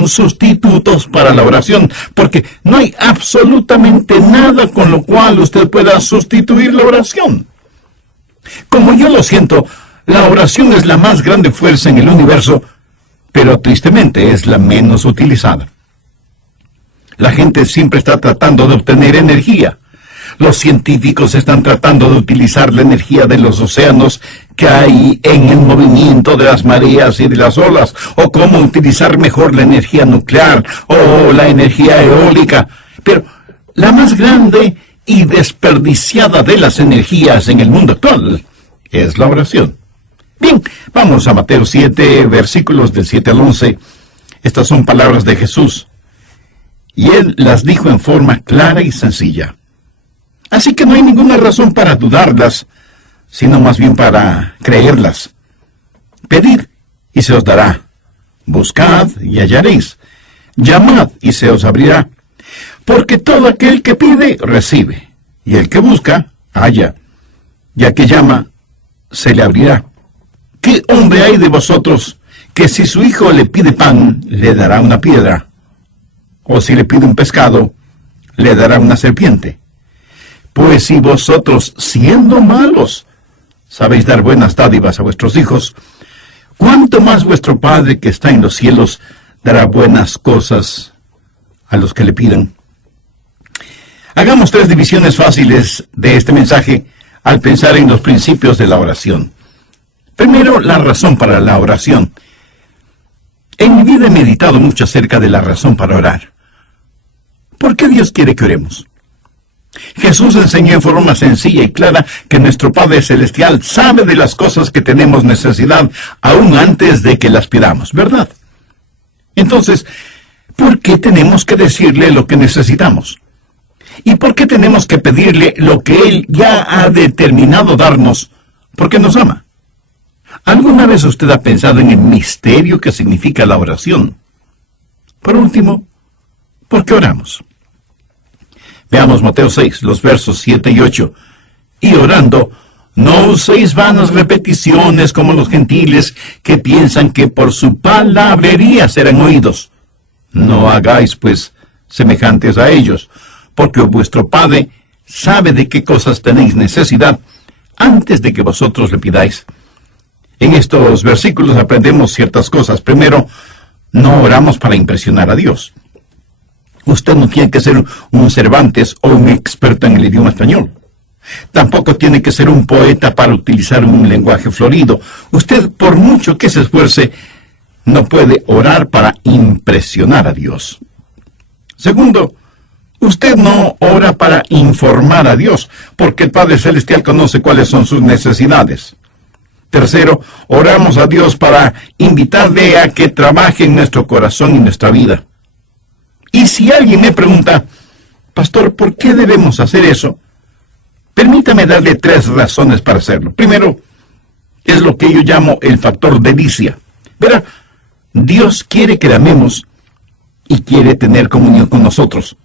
existen sustitutos para la oración, porque no hay absolutamente nada con lo cual usted pueda sustituir la oración. Como yo lo siento, la oración es la más grande fuerza en el universo, pero tristemente es la menos utilizada. La gente siempre está tratando de obtener energía. Los científicos están tratando de utilizar la energía de los océanos que hay en el movimiento de las mareas y de las olas, o cómo utilizar mejor la energía nuclear o la energía eólica. Pero la más grande y desperdiciada de las energías en el mundo actual es la oración. Bien, vamos a Mateo 7, versículos del 7 al 11. Estas son palabras de Jesús, y Él las dijo en forma clara y sencilla. Así que no hay ninguna razón para dudarlas, sino más bien para creerlas. Pedid, y se os dará. Buscad, y hallaréis. Llamad, y se os abrirá. Porque todo aquel que pide, recibe. Y el que busca, halla. Y al que llama, se le abrirá. ¿Qué hombre hay de vosotros que si su hijo le pide pan, le dará una piedra? O si le pide un pescado, le dará una serpiente? Pues si vosotros, siendo malos, sabéis dar buenas dádivas a vuestros hijos, ¿cuánto más vuestro Padre que está en los cielos dará buenas cosas a los que le pidan? Hagamos 3 divisiones fáciles de este mensaje al pensar en los principios de la oración. Primero, la razón para la oración. En mi vida he meditado mucho acerca de la razón para orar. ¿Por qué Dios quiere que oremos? Jesús enseñó en forma sencilla y clara que nuestro Padre Celestial sabe de las cosas que tenemos necesidad aún antes de que las pidamos, ¿verdad? Entonces, ¿por qué tenemos que decirle lo que necesitamos? ¿Y por qué tenemos que pedirle lo que Él ya ha determinado darnos? Porque nos ama. ¿Alguna vez usted ha pensado en el misterio que significa la oración? Por último, ¿por qué oramos? Veamos Mateo 6, los versos 7 y 8. Y orando, no uséis vanas repeticiones como los gentiles que piensan que por su palabrería serán oídos. No hagáis, pues, semejantes a ellos, porque vuestro Padre sabe de qué cosas tenéis necesidad antes de que vosotros le pidáis. En estos versículos aprendemos ciertas cosas. Primero, no oramos para impresionar a Dios. Usted no tiene que ser un Cervantes o un experto en el idioma español. Tampoco tiene que ser un poeta para utilizar un lenguaje florido. Usted, por mucho que se esfuerce, no puede orar para impresionar a Dios. Segundo, usted no ora para informar a Dios, porque el Padre Celestial conoce cuáles son sus necesidades. Tercero, oramos a Dios para invitarle a que trabaje en nuestro corazón y nuestra vida. Y si alguien me pregunta, pastor, ¿por qué debemos hacer eso? Permítame darle 3 razones para hacerlo. Primero, es lo que yo llamo el factor delicia. Verá, Dios quiere que le amemos y quiere tener comunión con nosotros.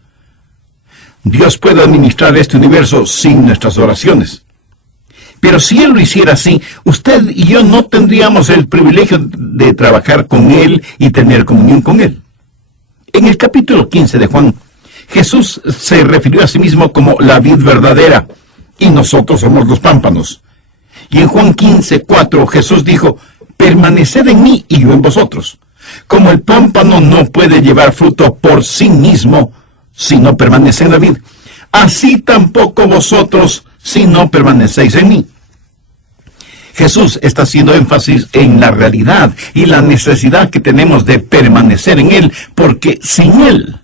Dios puede administrar este universo sin nuestras oraciones. Pero si Él lo hiciera así, usted y yo no tendríamos el privilegio de trabajar con Él y tener comunión con Él. En el capítulo 15 de Juan, Jesús se refirió a sí mismo como la vid verdadera, y nosotros somos los pámpanos. Y en Juan 15:4 Jesús dijo, permaneced en mí y yo en vosotros. Como el pámpano no puede llevar fruto por sí mismo si no permanece en la vid, así tampoco vosotros si no permanecéis en mí. Jesús está haciendo énfasis en la realidad y la necesidad que tenemos de permanecer en Él, porque sin Él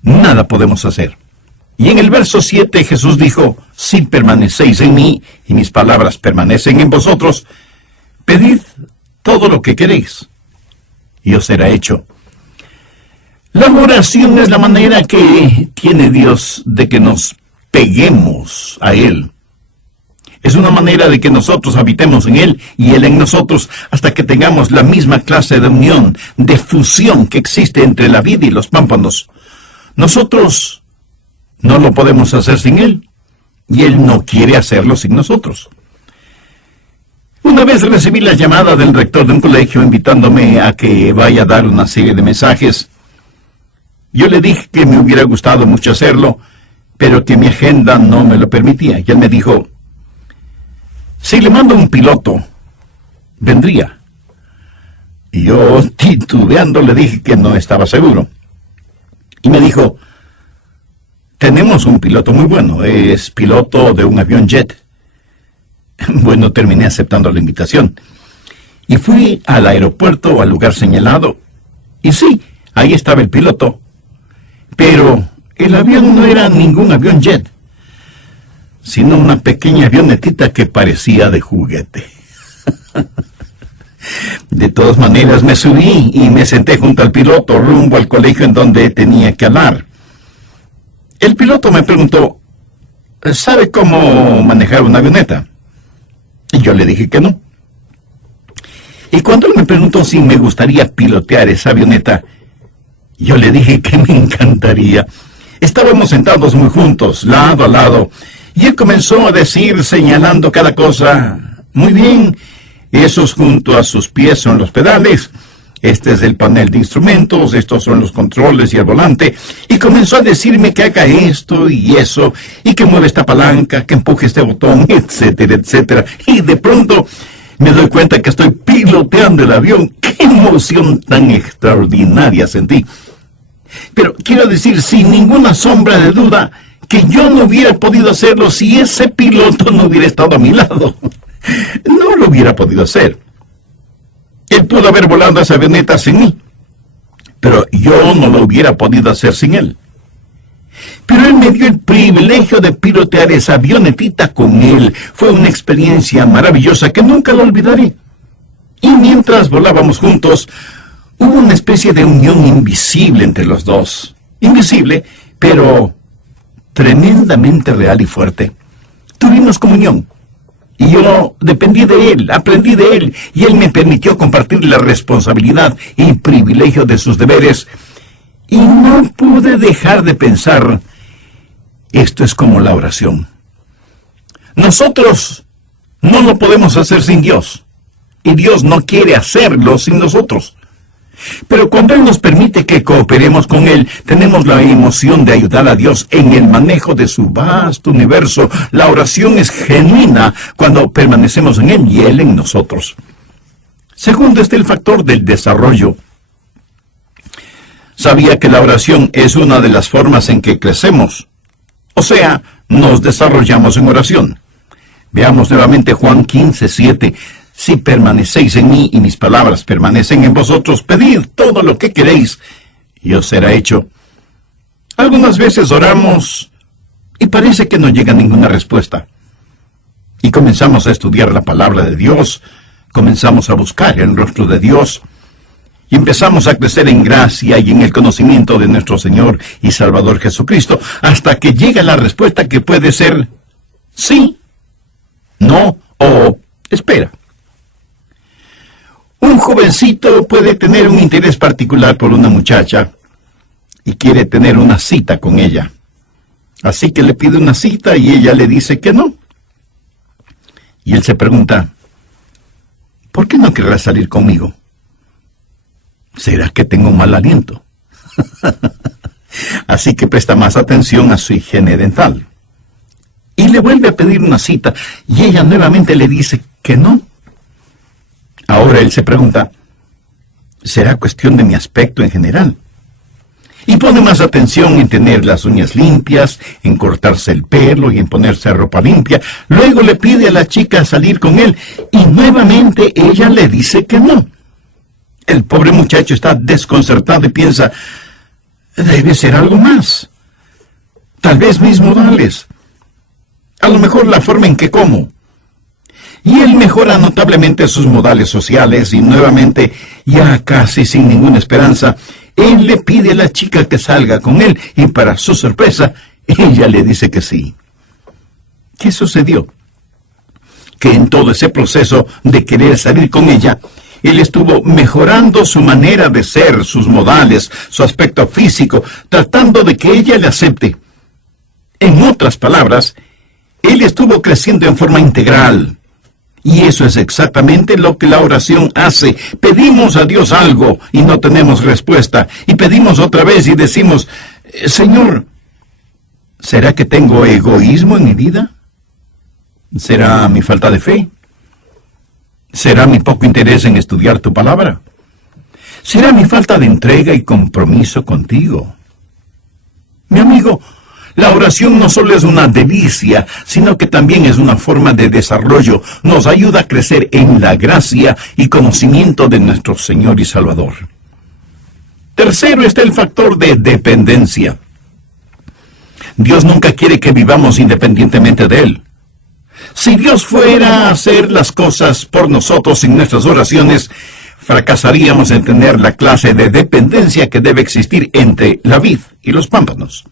nada podemos hacer. Y en el verso 7 Jesús dijo, si permanecéis en mí y mis palabras permanecen en vosotros, pedid todo lo que queréis y os será hecho. La oración es la manera que tiene Dios de que nos peguemos a Él. Es una manera de que nosotros habitemos en Él y Él en nosotros hasta que tengamos la misma clase de unión, de fusión que existe entre la vid y los pámpanos. Nosotros no lo podemos hacer sin Él y Él no quiere hacerlo sin nosotros. Una vez recibí la llamada del rector de un colegio invitándome a que vaya a dar una serie de mensajes. Yo le dije que me hubiera gustado mucho hacerlo, pero que mi agenda no me lo permitía. Y él me dijo, si le mando un piloto, vendría. Y yo, titubeando, le dije que no estaba seguro. Y me dijo, tenemos un piloto muy bueno, es piloto de un avión jet. Bueno, terminé aceptando la invitación. Y fui al aeropuerto, al lugar señalado. Y sí, ahí estaba el piloto. Pero el avión no era ningún avión jet, sino una pequeña avionetita que parecía de juguete. De todas maneras, me subí y me senté junto al piloto rumbo al colegio en donde tenía que hablar. El piloto me preguntó, ¿sabe cómo manejar una avioneta? Y yo le dije que no. Y cuando él me preguntó si me gustaría pilotear esa avioneta, yo le dije que me encantaría. Estábamos sentados muy juntos, lado a lado, y él comenzó a decir, señalando cada cosa, muy bien, esos junto a sus pies son los pedales, este es el panel de instrumentos, estos son los controles y el volante, y comenzó a decirme que haga esto y eso, y que mueva esta palanca, que empuje este botón, etcétera, etcétera. Y de pronto me doy cuenta que estoy piloteando el avión. ¡Qué emoción tan extraordinaria sentí! Pero quiero decir, sin ninguna sombra de duda, que yo no hubiera podido hacerlo si ese piloto no hubiera estado a mi lado. No lo hubiera podido hacer. Él pudo haber volado esa avioneta sin mí, pero yo no lo hubiera podido hacer sin él. Pero él me dio el privilegio de pilotear esa avionetita con él. Fue una experiencia maravillosa que nunca lo olvidaré. Y mientras volábamos juntos, hubo una especie de unión invisible entre los dos. Invisible, pero tremendamente real y fuerte. Tuvimos comunión. Y yo dependí de él, aprendí de él, y él me permitió compartir la responsabilidad y privilegio de sus deberes. Y no pude dejar de pensar, esto es como la oración. Nosotros no lo podemos hacer sin Dios, y Dios no quiere hacerlo sin nosotros. Pero cuando Él nos permite que cooperemos con Él, tenemos la emoción de ayudar a Dios en el manejo de su vasto universo. La oración es genuina cuando permanecemos en Él y Él en nosotros. Segundo está el factor del desarrollo. Sabía que la oración es una de las formas en que crecemos. O sea, nos desarrollamos en oración. Veamos nuevamente Juan 15:7. Si permanecéis en mí y mis palabras permanecen en vosotros, pedid todo lo que queréis y os será hecho. Algunas veces oramos y parece que no llega ninguna respuesta. Y comenzamos a estudiar la palabra de Dios, comenzamos a buscar el rostro de Dios y empezamos a crecer en gracia y en el conocimiento de nuestro Señor y Salvador Jesucristo, hasta que llega la respuesta que puede ser sí, no o espera. Un jovencito puede tener un interés particular por una muchacha y quiere tener una cita con ella. Así que le pide una cita y ella le dice que no. Y él se pregunta, ¿por qué no querrás salir conmigo? ¿Será que tengo mal aliento? Así que presta más atención a su higiene dental. Y le vuelve a pedir una cita y ella nuevamente le dice que no. Ahora él se pregunta, ¿será cuestión de mi aspecto en general? Y pone más atención en tener las uñas limpias, en cortarse el pelo y en ponerse ropa limpia. Luego le pide a la chica salir con él y nuevamente ella le dice que no. El pobre muchacho está desconcertado y piensa, debe ser algo más. Tal vez mis modales. A lo mejor la forma en que como. Y él mejora notablemente sus modales sociales y nuevamente, ya casi sin ninguna esperanza, él le pide a la chica que salga con él y para su sorpresa, ella le dice que sí. ¿Qué sucedió? Que en todo ese proceso de querer salir con ella, él estuvo mejorando su manera de ser, sus modales, su aspecto físico, tratando de que ella le acepte. En otras palabras, él estuvo creciendo en forma integral. Y eso es exactamente lo que la oración hace. Pedimos a Dios algo y no tenemos respuesta. Y pedimos otra vez y decimos, Señor, ¿será que tengo egoísmo en mi vida? ¿Será mi falta de fe? ¿Será mi poco interés en estudiar tu palabra? ¿Será mi falta de entrega y compromiso contigo? Mi amigo, la oración no solo es una delicia, sino que también es una forma de desarrollo. Nos ayuda a crecer en la gracia y conocimiento de nuestro Señor y Salvador. Tercero está el factor de dependencia. Dios nunca quiere que vivamos independientemente de Él. Si Dios fuera a hacer las cosas por nosotros en nuestras oraciones, fracasaríamos en tener la clase de dependencia que debe existir entre la vid y los pámpanos.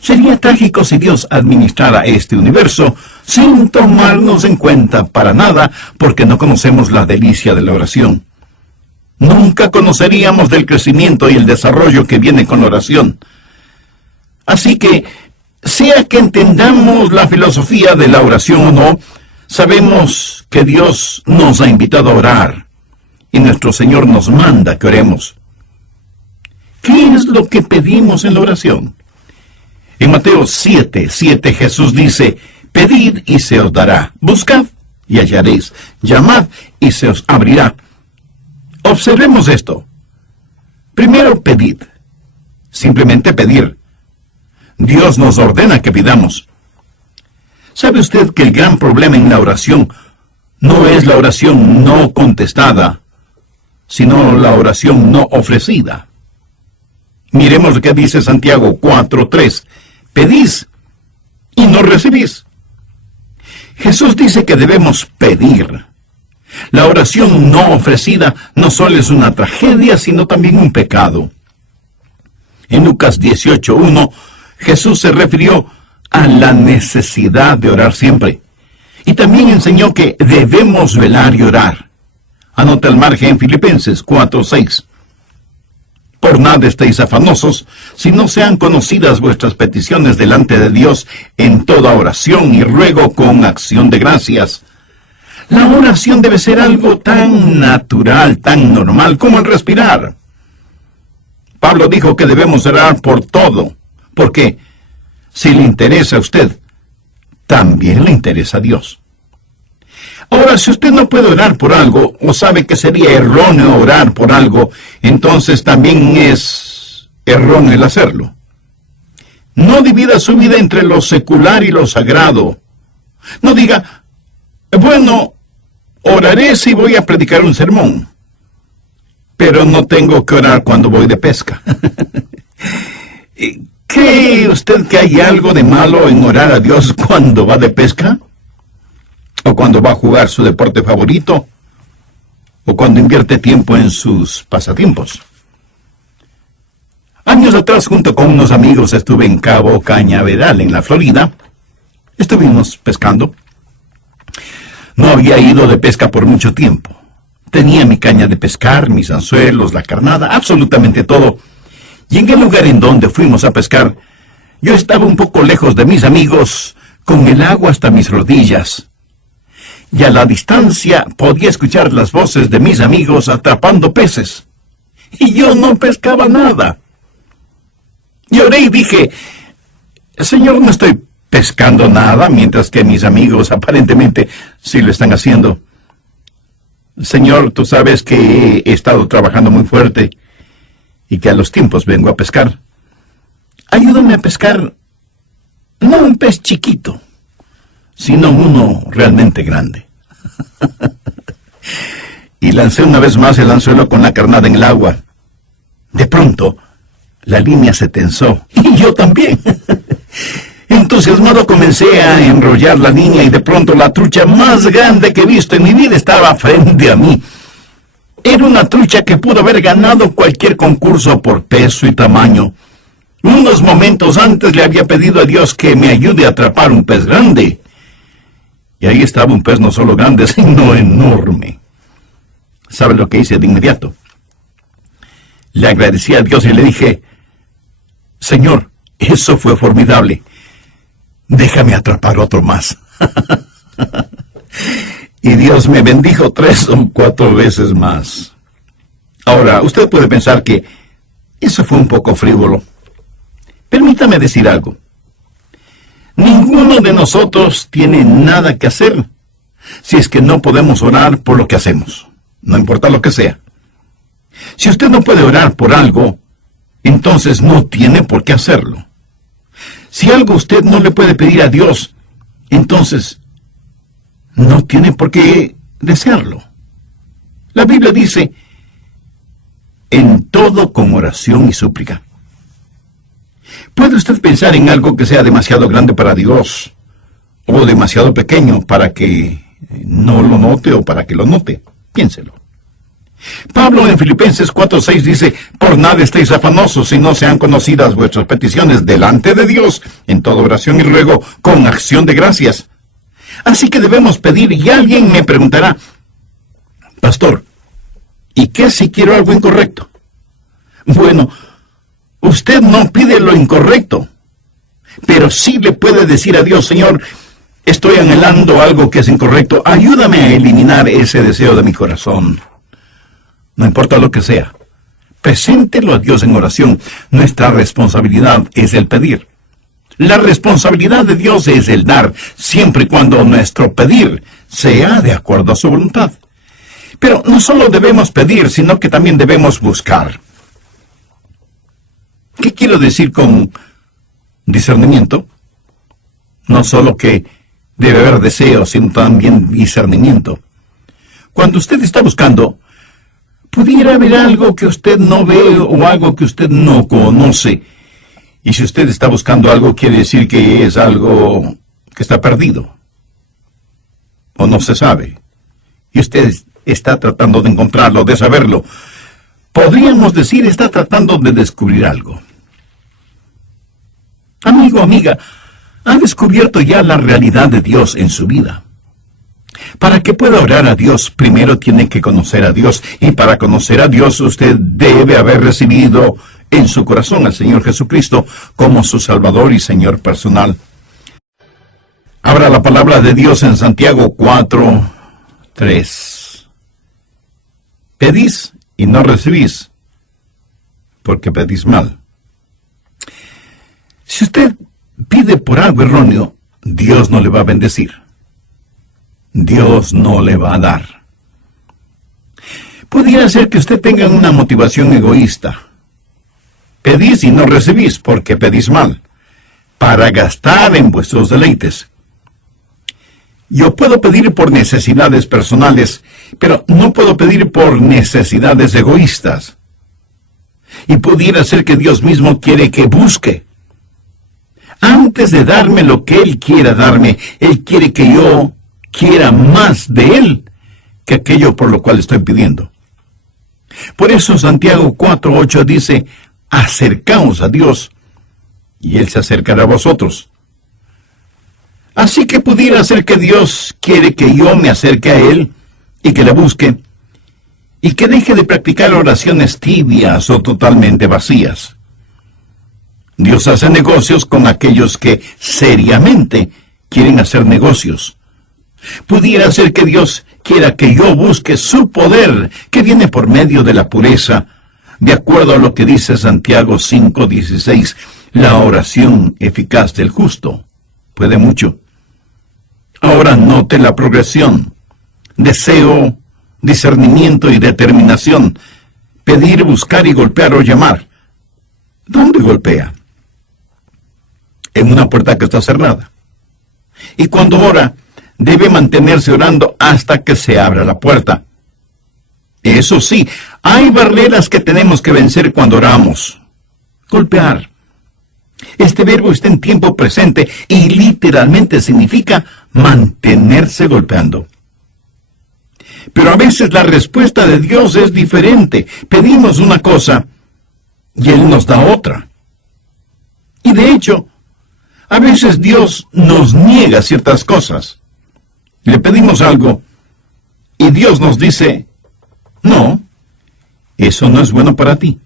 Sería trágico si Dios administrara este universo sin tomarnos en cuenta para nada, porque no conocemos la delicia de la oración. Nunca conoceríamos del crecimiento y el desarrollo que viene con la oración. Así que, sea que entendamos la filosofía de la oración o no, sabemos que Dios nos ha invitado a orar y nuestro Señor nos manda que oremos. ¿Qué es lo que pedimos en la oración? En Mateo 7:7 Jesús dice, pedid y se os dará, buscad y hallaréis, llamad y se os abrirá. Observemos esto. Primero, pedid. Simplemente pedir. Dios nos ordena que pidamos. ¿Sabe usted que el gran problema en la oración no es la oración no contestada, sino la oración no ofrecida? Miremos lo que dice Santiago 4:3. Pedís y no recibís. Jesús dice que debemos pedir. La oración no ofrecida no solo es una tragedia, sino también un pecado. En Lucas 18:1, Jesús se refirió a la necesidad de orar siempre. Y también enseñó que debemos velar y orar. Anota al margen en Filipenses 4:6. Por nada estéis afanosos, si no sean conocidas vuestras peticiones delante de Dios en toda oración y ruego con acción de gracias. La oración debe ser algo tan natural, tan normal como el respirar. Pablo dijo que debemos orar por todo, porque si le interesa a usted, también le interesa a Dios. Ahora, si usted no puede orar por algo, o sabe que sería erróneo orar por algo, entonces también es erróneo el hacerlo. No divida su vida entre lo secular y lo sagrado. No diga, bueno, oraré si voy a predicar un sermón, pero no tengo que orar cuando voy de pesca. ¿Cree usted que hay algo de malo en orar a Dios cuando va de pesca? ¿O cuando va a jugar su deporte favorito? ¿O cuando invierte tiempo en sus pasatiempos? Años atrás, junto con unos amigos, estuve en Cabo Cañaveral, en la Florida. Estuvimos pescando. No había ido de pesca por mucho tiempo. Tenía mi caña de pescar, mis anzuelos, la carnada, absolutamente todo. Y en el lugar en donde fuimos a pescar, yo estaba un poco lejos de mis amigos, con el agua hasta mis rodillas. Y a la distancia podía escuchar las voces de mis amigos atrapando peces. Y yo no pescaba nada. Y oré y dije, Señor, no estoy pescando nada, mientras que mis amigos aparentemente sí lo están haciendo. Señor, tú sabes que he estado trabajando muy fuerte y que a los tiempos vengo a pescar. Ayúdame a pescar, no un pez chiquito, sino uno realmente grande. Y lancé una vez más el anzuelo con la carnada en el agua. De pronto, la línea se tensó, y yo también. Entusiasmado comencé a enrollar la línea y de pronto la trucha más grande que he visto en mi vida estaba frente a mí. Era una trucha que pudo haber ganado cualquier concurso por peso y tamaño. Unos momentos antes le había pedido a Dios que me ayude a atrapar un pez grande. Y ahí estaba un pez no solo grande, sino enorme. ¿Sabe lo que hice de inmediato? Le agradecí a Dios y le dije, Señor, eso fue formidable. Déjame atrapar otro más. y Dios me bendijo 3 o 4 veces más. Ahora, usted puede pensar que eso fue un poco frívolo. Permítame decir algo. Ninguno de nosotros tiene nada que hacer si es que no podemos orar por lo que hacemos, no importa lo que sea. Si usted no puede orar por algo, entonces no tiene por qué hacerlo. Si algo usted no le puede pedir a Dios, entonces no tiene por qué desearlo. La Biblia dice, en todo con oración y súplica. ¿Puede usted pensar en algo que sea demasiado grande para Dios o demasiado pequeño para que no lo note o para que lo note? Piénselo. Pablo en Filipenses 4:6 dice, por nada estéis afanosos, si no sean conocidas vuestras peticiones delante de Dios, en toda oración y ruego, con acción de gracias. Así que debemos pedir, y alguien me preguntará, pastor, ¿y qué si quiero algo incorrecto? Bueno, usted no pide lo incorrecto, pero sí le puede decir a Dios, Señor, estoy anhelando algo que es incorrecto, ayúdame a eliminar ese deseo de mi corazón. No importa lo que sea, preséntelo a Dios en oración. Nuestra responsabilidad es el pedir. La responsabilidad de Dios es el dar, siempre y cuando nuestro pedir sea de acuerdo a su voluntad. Pero no solo debemos pedir, sino que también debemos buscar. ¿Qué quiero decir con discernimiento? No solo que debe haber deseo, sino también discernimiento. Cuando usted está buscando, pudiera haber algo que usted no ve o algo que usted no conoce. Y si usted está buscando algo, quiere decir que es algo que está perdido. O no se sabe. Y usted está tratando de encontrarlo, de saberlo. Podríamos decir, está tratando de descubrir algo. Amigo, amiga, ¿ha descubierto ya la realidad de Dios en su vida? Para que pueda orar a Dios, primero tiene que conocer a Dios. Y para conocer a Dios, usted debe haber recibido en su corazón al Señor Jesucristo como su Salvador y Señor personal. Abra la palabra de Dios en Santiago 4:3. Pedís y no recibís, porque pedís mal. Si usted pide por algo erróneo, Dios no le va a bendecir. Dios no le va a dar. Pudiera ser que usted tenga una motivación egoísta. Pedís y no recibís, porque pedís mal, para gastar en vuestros deleites. Yo puedo pedir por necesidades personales, pero no puedo pedir por necesidades egoístas. Y pudiera ser que Dios mismo quiere que busque. Antes de darme lo que Él quiera darme, Él quiere que yo quiera más de Él que aquello por lo cual estoy pidiendo. Por eso Santiago 4:8 dice, acercaos a Dios, y Él se acercará a vosotros. Así que pudiera ser que Dios quiere que yo me acerque a Él y que le busque, y que deje de practicar oraciones tibias o totalmente vacías. Dios hace negocios con aquellos que seriamente quieren hacer negocios. Pudiera ser que Dios quiera que yo busque su poder, que viene por medio de la pureza, de acuerdo a lo que dice Santiago 5:16, la oración eficaz del justo puede mucho. Ahora note la progresión: deseo, discernimiento y determinación, pedir, buscar y golpear o llamar. ¿Dónde golpea? En una puerta que está cerrada. Y cuando ora, debe mantenerse orando hasta que se abra la puerta. Eso sí, hay barreras que tenemos que vencer cuando oramos. Golpear. Este verbo está en tiempo presente y literalmente significa mantenerse golpeando. Pero a veces la respuesta de Dios es diferente. Pedimos una cosa y Él nos da otra. Y de hecho, a veces Dios nos niega ciertas cosas. Le pedimos algo y Dios nos dice, no, eso no es bueno para ti.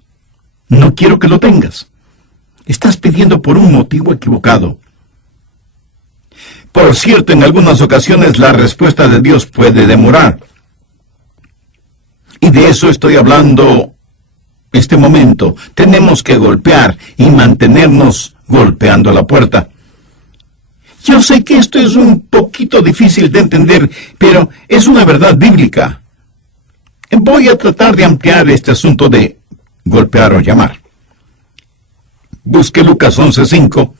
No quiero que lo tengas. Estás pidiendo por un motivo equivocado. Por cierto, en algunas ocasiones la respuesta de Dios puede demorar. Y de eso estoy hablando este momento. Tenemos que golpear y mantenernos golpeando la puerta. Yo sé que esto es un poquito difícil de entender, pero es una verdad bíblica. Voy a tratar de ampliar este asunto de golpear o llamar. Busque Lucas 11:5.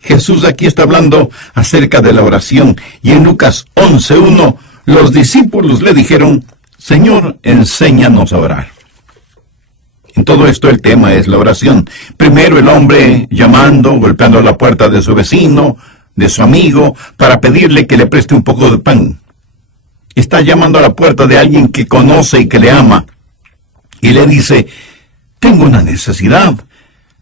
Jesús aquí está hablando acerca de la oración, y en Lucas 11:1 los discípulos le dijeron: Señor, enséñanos a orar. En todo esto el tema es la oración. Primero el hombre llamando, golpeando la puerta de su vecino, de su amigo, para pedirle que le preste un poco de pan. Está llamando a la puerta de alguien que conoce y que le ama, y le dice: tengo una necesidad,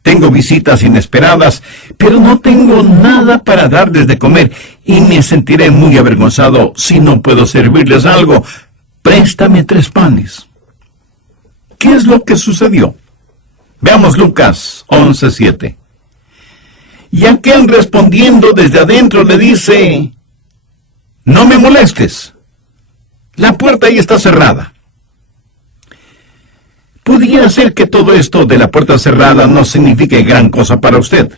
tengo visitas inesperadas, pero no tengo nada para darles de comer, y me sentiré muy avergonzado si no puedo servirles algo. Préstame 3 panes. ¿Qué es lo que sucedió? Veamos Lucas 11:7. Y aquel respondiendo desde adentro le dice: no me molestes, la puerta ahí está cerrada. Pudiera ser que todo esto de la puerta cerrada no signifique gran cosa para usted.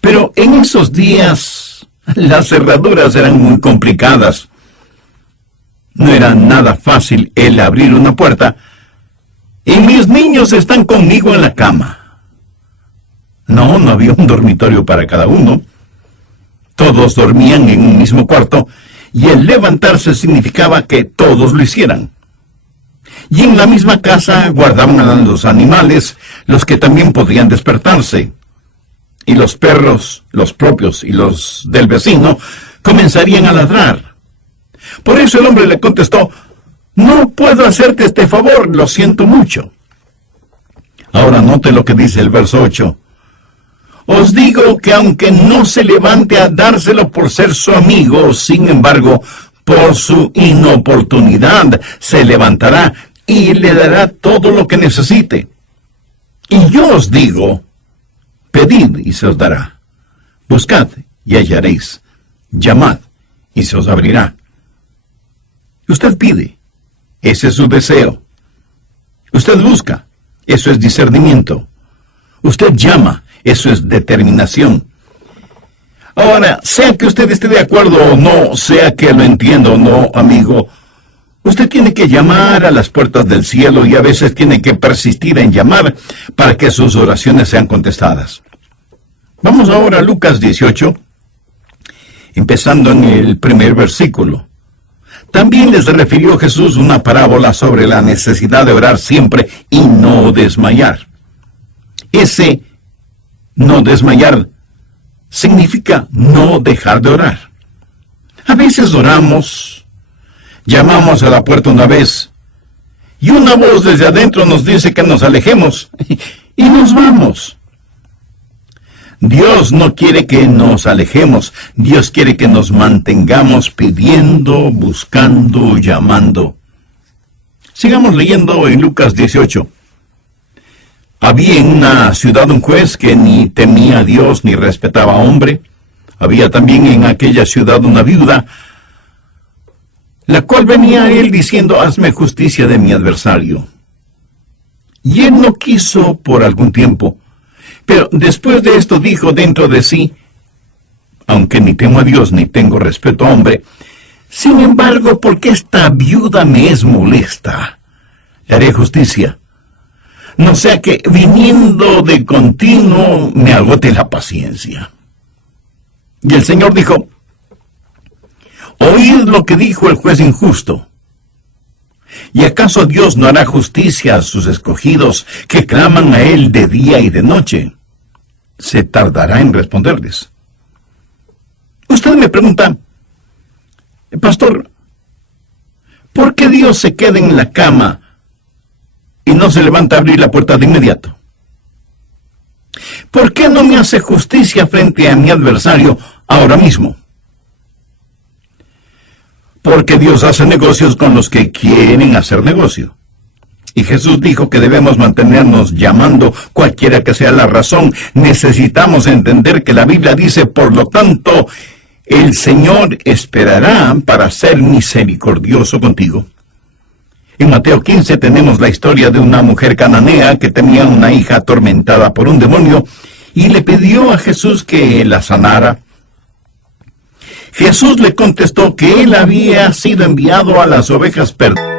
Pero en esos días las cerraduras eran muy complicadas. No era nada fácil el abrir una puerta. Y mis niños están conmigo en la cama. No había un dormitorio para cada uno. Todos dormían en un mismo cuarto, y el levantarse significaba que todos lo hicieran. Y en la misma casa guardaban a los animales, los que también podían despertarse. Y los perros, los propios y los del vecino, comenzarían a ladrar. Por eso el hombre le contestó: no puedo hacerte este favor, lo siento mucho. Ahora note lo que dice el verso 8. Os digo que aunque no se levante a dárselo por ser su amigo, sin embargo, por su inoportunidad se levantará y le dará todo lo que necesite. Y yo os digo: pedid y se os dará. Buscad y hallaréis. Llamad y se os abrirá. Usted pide, ese es su deseo. Usted busca, eso es discernimiento. Usted llama, eso es determinación. Ahora, sea que usted esté de acuerdo o no, sea que lo entienda o no, amigo, usted tiene que llamar a las puertas del cielo, y a veces tiene que persistir en llamar para que sus oraciones sean contestadas. Vamos ahora a Lucas 18, empezando en el primer versículo. También les refirió Jesús una parábola sobre la necesidad de orar siempre y no desmayar. Ese no desmayar significa no dejar de orar. A veces oramos, llamamos a la puerta una vez, y una voz desde adentro nos dice que nos alejemos, y nos vamos. Dios no quiere que nos alejemos. Dios quiere que nos mantengamos pidiendo, buscando, llamando. Sigamos leyendo en Lucas 18. Había en una ciudad un juez que ni temía a Dios ni respetaba a hombre. Había también en aquella ciudad una viuda, la cual venía a él diciendo: hazme justicia de mi adversario. Y él no quiso por algún tiempo. Pero después de esto dijo dentro de sí: aunque ni temo a Dios ni tengo respeto a hombre, sin embargo, porque esta viuda me es molesta, le haré justicia, no sea que viniendo de continuo me agote la paciencia. Y el Señor dijo: oíd lo que dijo el juez injusto. ¿Y acaso Dios no hará justicia a sus escogidos que claman a Él de día y de noche? Se tardará en responderles. Usted me pregunta: pastor, ¿por qué Dios se queda en la cama y no se levanta a abrir la puerta de inmediato? ¿Por qué no me hace justicia frente a mi adversario ahora mismo? Porque Dios hace negocios con los que quieren hacer negocio. Y Jesús dijo que debemos mantenernos llamando, cualquiera que sea la razón. Necesitamos entender que la Biblia dice: por lo tanto, el Señor esperará para ser misericordioso contigo. En Mateo 15 tenemos la historia de una mujer cananea que tenía una hija atormentada por un demonio y le pidió a Jesús que la sanara. Jesús le contestó que él había sido enviado a las ovejas perdidas.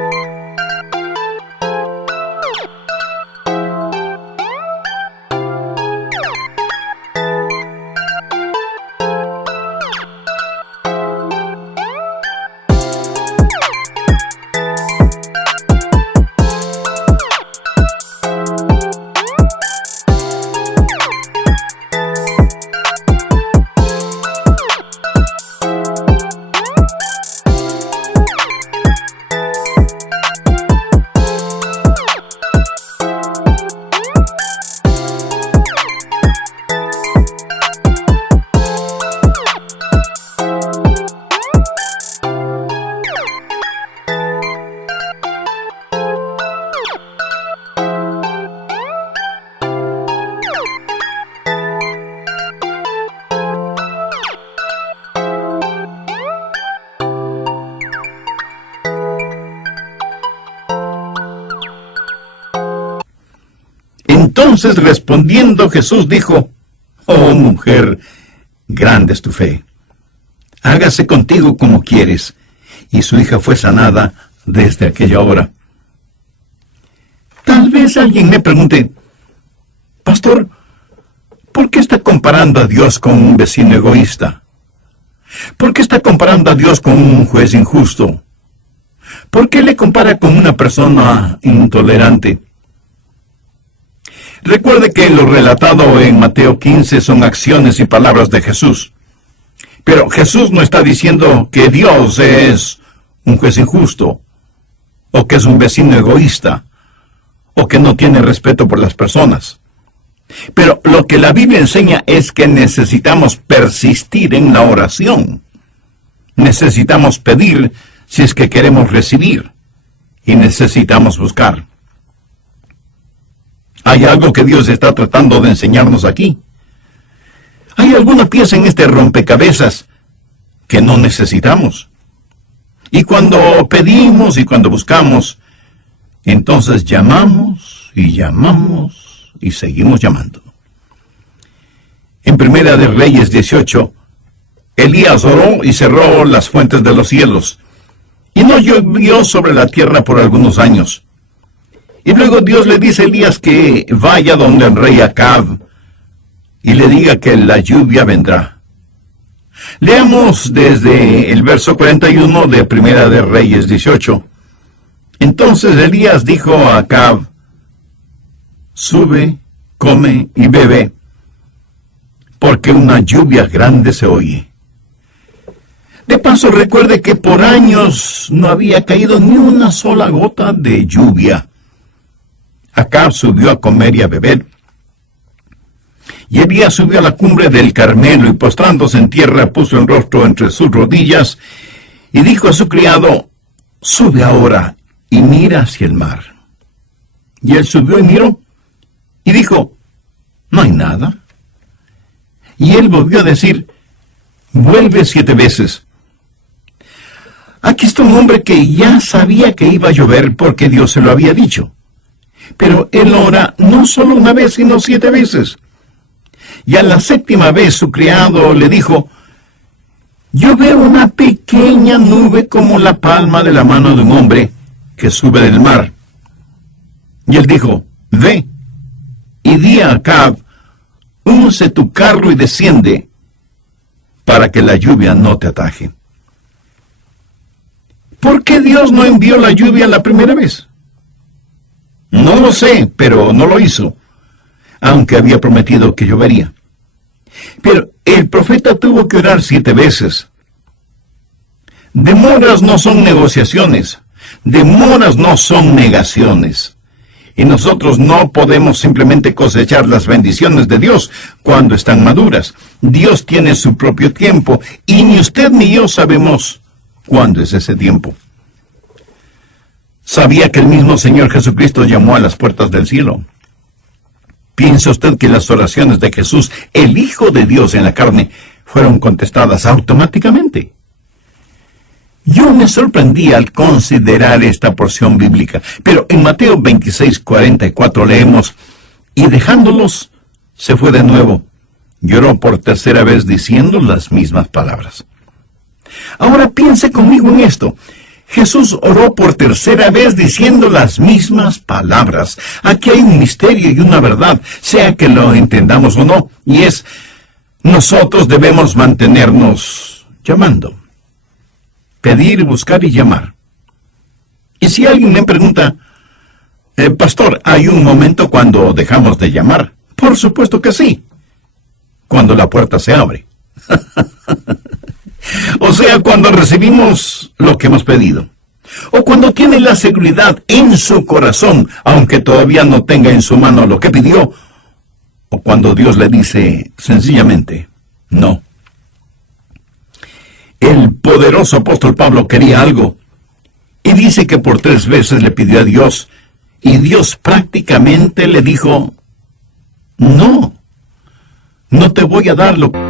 Entonces respondiendo Jesús dijo: oh mujer, grande es tu fe. Hágase contigo como quieres. Y su hija fue sanada desde aquella hora. Tal vez alguien me pregunte: pastor, ¿por qué está comparando a Dios con un vecino egoísta? ¿Por qué está comparando a Dios con un juez injusto? ¿Por qué le compara con una persona intolerante? Recuerde que lo relatado en Mateo 15 son acciones y palabras de Jesús. Pero Jesús no está diciendo que Dios es un juez injusto, o que es un vecino egoísta, o que no tiene respeto por las personas. Pero lo que la Biblia enseña es que necesitamos persistir en la oración. Necesitamos pedir si es que queremos recibir, y necesitamos buscar. ¿Hay algo que Dios está tratando de enseñarnos aquí? ¿Hay alguna pieza en este rompecabezas que no necesitamos? Y cuando pedimos y cuando buscamos, entonces llamamos y seguimos llamando. En Primera de Reyes 18, Elías oró y cerró las fuentes de los cielos, y no llovió sobre la tierra por algunos años. Y luego Dios le dice a Elías que vaya donde el rey Acab y le diga que la lluvia vendrá. Leamos desde el verso 41 de Primera de Reyes 18. Entonces Elías dijo a Acab: sube, come y bebe, porque una lluvia grande se oye. De paso, recuerde que por años no había caído ni una sola gota de lluvia. Acab subió a comer y a beber. Y Elías subió a la cumbre del Carmelo y postrándose en tierra puso el rostro entre sus rodillas y dijo a su criado: sube ahora y mira hacia el mar. Y él subió y miró y dijo: no hay nada. Y él volvió a decir: vuelve 7 veces. Aquí está un hombre que ya sabía que iba a llover porque Dios se lo había dicho. Pero él ora no solo una vez, sino 7 veces. Y a la 7ª vez su criado le dijo: yo veo una pequeña nube como la palma de la mano de un hombre que sube del mar. Y él dijo: ve y di a Acab: unce tu carro y desciende, para que la lluvia no te ataje. ¿Por qué Dios no envió la lluvia la primera vez? No lo sé, pero no lo hizo, aunque había prometido que llovería. Pero el profeta tuvo que orar 7 veces. Demoras no son negociaciones, demoras no son negaciones. Y nosotros no podemos simplemente cosechar las bendiciones de Dios cuando están maduras. Dios tiene su propio tiempo, y ni usted ni yo sabemos cuándo es ese tiempo. ¿Sabía que el mismo Señor Jesucristo llamó a las puertas del cielo? ¿Piensa usted que las oraciones de Jesús, el Hijo de Dios en la carne, fueron contestadas automáticamente. Yo me sorprendí al considerar esta porción bíblica, pero en Mateo 26:44 leemos: y dejándolos, se fue de nuevo. Lloró por tercera vez diciendo las mismas palabras. Ahora piense conmigo en esto. Jesús oró por tercera vez diciendo las mismas palabras. Aquí hay un misterio y una verdad, sea que lo entendamos o no, y es: nosotros debemos mantenernos llamando. Pedir, buscar y llamar. Y si alguien me pregunta: pastor, ¿hay un momento cuando dejamos de llamar? Por supuesto que sí. Cuando la puerta se abre. O sea, cuando recibimos lo que hemos pedido. O cuando tiene la seguridad en su corazón, aunque todavía no tenga en su mano lo que pidió. O cuando Dios le dice sencillamente no. El poderoso apóstol Pablo quería algo, y dice que por 3 veces le pidió a Dios, y Dios prácticamente le dijo: no, no te voy a dar lo que...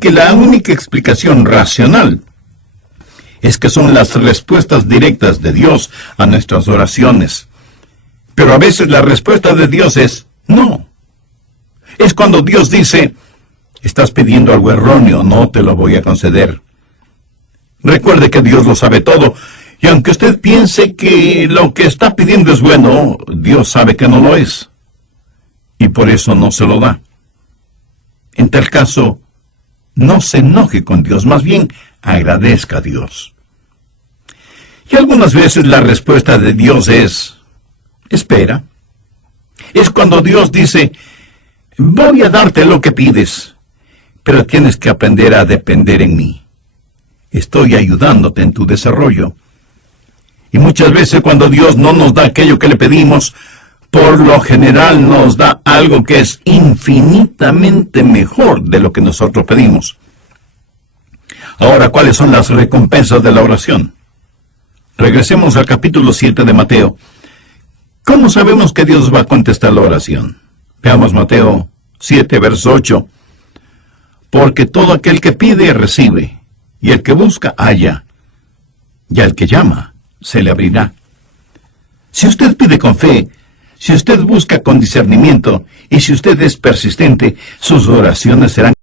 Que la única explicación racional es que son las respuestas directas de Dios a nuestras oraciones. Pero a veces la respuesta de Dios es no. Es cuando Dios dice: estás pidiendo algo erróneo, no te lo voy a conceder. Recuerde que Dios lo sabe todo, y aunque usted piense que lo que está pidiendo es bueno, Dios sabe que no lo es, y por eso no se lo da. En tal caso, no se enoje con Dios, más bien agradezca a Dios. Y algunas veces la respuesta de Dios es: espera. Es cuando Dios dice: voy a darte lo que pides, pero tienes que aprender a depender en mí. Estoy ayudándote en tu desarrollo. Y muchas veces cuando Dios no nos da aquello que le pedimos, por lo general nos da algo que es infinitamente mejor de lo que nosotros pedimos. Ahora, ¿cuáles son las recompensas de la oración? Regresemos al capítulo 7 de Mateo. ¿Cómo sabemos que Dios va a contestar la oración? Veamos Mateo 7, verso 8. Porque todo aquel que pide, recibe, y el que busca, halla, y al que llama, se le abrirá. Si usted pide con fe, si usted busca con discernimiento, y si usted es persistente, sus oraciones serán